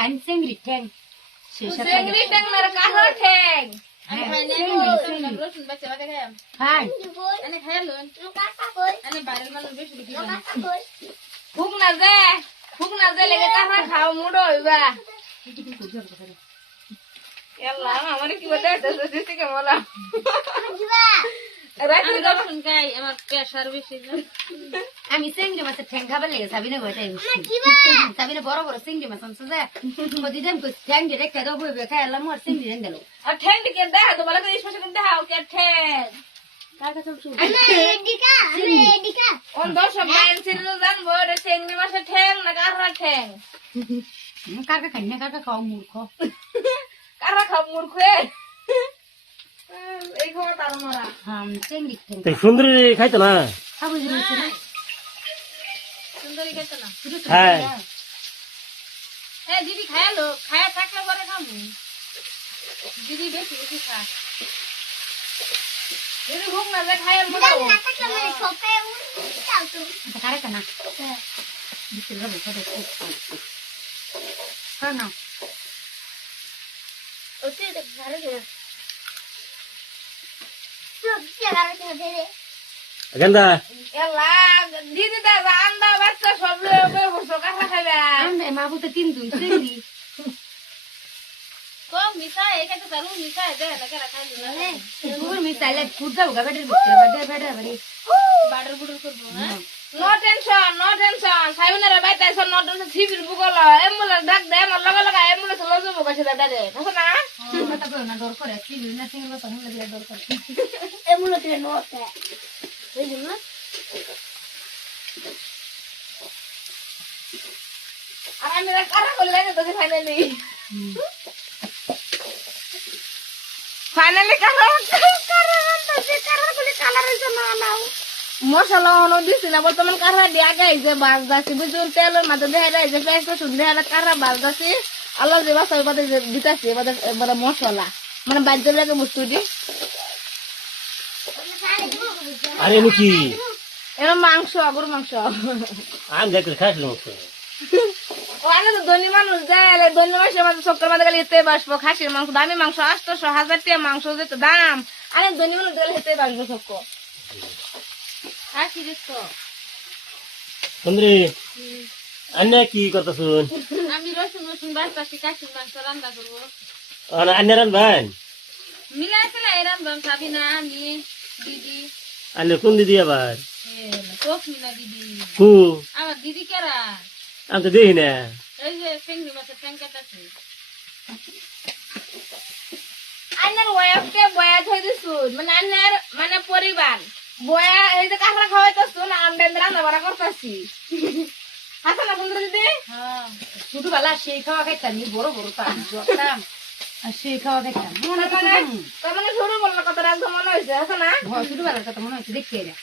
খান চিংড়ি ঠ্যাং চিংড়ি ট্যাং না কাঁকড়া ঠ্যাং আমি খাই না রসুন বাচ্চা বাদে খাই খাই আমি খাই লুন আমি বাইরের মানুষ বেশি বিক্রি করে ফুক না যে লেগে কাঁকড়া খাও মুড়ো হইবা এল্লা আমার কি বলতে দিছি কেমন রাতে রসুন খাই আমার প্রেসার বেশি আমি চিংড়ি মাছের ঠ্যাং খাবার লেগে সাবিনা বইটাই সাবিনা বড় বড় চিংড়ি মাছ আনছে যে প্রতিদিন ঠ্যাং দিয়ে রেখে দেবো খাই এলাম আর চিংড়ি রেন দিল আর ঠ্যাং টিকে দেখা তো বলে স্পেশাল দেখা ওকে ঠ্যাং কার কাছে শুন কোন দর্শক গায়ের ছিল জানবো এটা চিংড়ি মাছের ঠ্যাং না কাঁকড়া ঠ্যাং কার খাই না কার খাও মূর্খ কাঁকড়া খাও মূর্খ এই খবর তার মারা চিংড়ি ঠ্যাং সুন্দরী খাইতো না খাবো সুন্দরী খেতে না হ্যাঁ হ্যাঁ দিদি খায়ালো খায়া থাকলে পরে খাবো দিদি বেশি বেশি খা দিদি ভোগ না যে খায় মজা কারে কানা দিতে যাবো কত কার না ওতে ঘরে গেছে গেন্দা এলা দিদি দা আন্দা বাচ্চা সব লয়ে বসো কাঁকড়া খাইবা আমি মা বলতে 3 দিন চিংড়ি কম মিশাই এখানে চালু মিশাই দে না কেন খাইলি না তোর মি চাইলে ফুট যাবো গা বেটার ভিতরে বেটা বাড়ি বাড়ার বুড়ো করবো হ্যাঁ নো টেনশন সাইবনারা বাইতে আইছো নো টেনশন সিভিল বুকল অ্যাম্বুলেন্স ডাক দে আমার লাগা লাগা অ্যাম্বুলেন্স লয়ে যাবো কাছে দাদা রে বুঝছ না কথা কই না ডর করে কি না সিঙ্গেল কথা হলে দিলে ডর করে অ্যাম্বুলেন্স রে নোতে বুঝলি না আর আমি কারা করলে লাগে তো ফাইনালি কারা বলে কালার হইছে না নাও মশলা অন দিছি না বর্তমান কারা দিয়া গাইছে বাস দাসি বুঝুন তেলের মাঝে দেখা যায় যে পেঁয়াজ রসুন দেখা কারা বাস দাসি আল্লাহ যে বাসায় বাদে যে দিতাছে বাদে মশলা মানে বাদ্য লাগে বস্তু দি আরে এমন কি এরকম মাংস গরু মাংস আমি দেখতে খাইছিলাম ওখানে তো ধনী মানুষ যায় ধনী মানুষের মাঝে চক্কর মাঝে গেলে এতে বাসবো খাসির মাংস দামি মাংস 800-1000 টাকা মাংস যেত দাম আরে ধনী মানুষ গেলে হেতে বাসবো চক্কর খাসি দেখতো সুন্দরী আন্না কি করতে শুন আমি রসুন বাঁচতাছি খাসির মাংস রান্না করবো আন্না রান্ধবেন মিলাই আছে না এই রান্ধবাম সাবিনা আমি দিদি আন্না কোন দিদি আবার তসমিনা দিদি কু আমার দিদি কেরা আমি তো দেখি না এই যে চিংড়ি মাছের ট্যাঙ্কার আছে আন্নার ওয়াইফকে বয়া থই দিছুন মানে আন্নার মানে পরিবার বয়া এই যে কাঁকড়া খাওয়াইতেছুন আমরা রান্না বাড়া করতেছি হাসা না সুন্দর দিদি হ্যাঁ ছোটবেলা সেই খাওয়া খাইতাম বড় বড় পাম আর সেই খাওয়া খাইতাম মনে করে তার মানে শুরু বললো কত রাগ মনে হয়েছে হাসা না ছোটবেলার কথা মনে হচ্ছে দেখতে এরা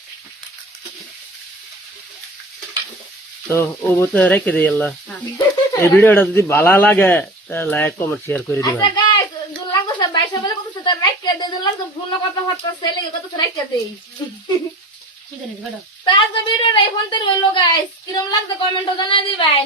তো ও বলতে রেখে দিই আল্লাহ এই ভিডিওটা যদি ভালো লাগে তাহলে লাইক কমেন্ট শেয়ার করে দিবেন আচ্ছা গাইস দুল্লাহ কত 22 বলে কত সেটা রাইখে দে দুল্লাহ তো ফোন কত হতো ছেলে কত রাইখে দেই ঠিক আছে বড় তার তো ভিডিও নাই ফোন তে হইলো গাইস কিরম লাগছে কমেন্টে জানাই দিবেন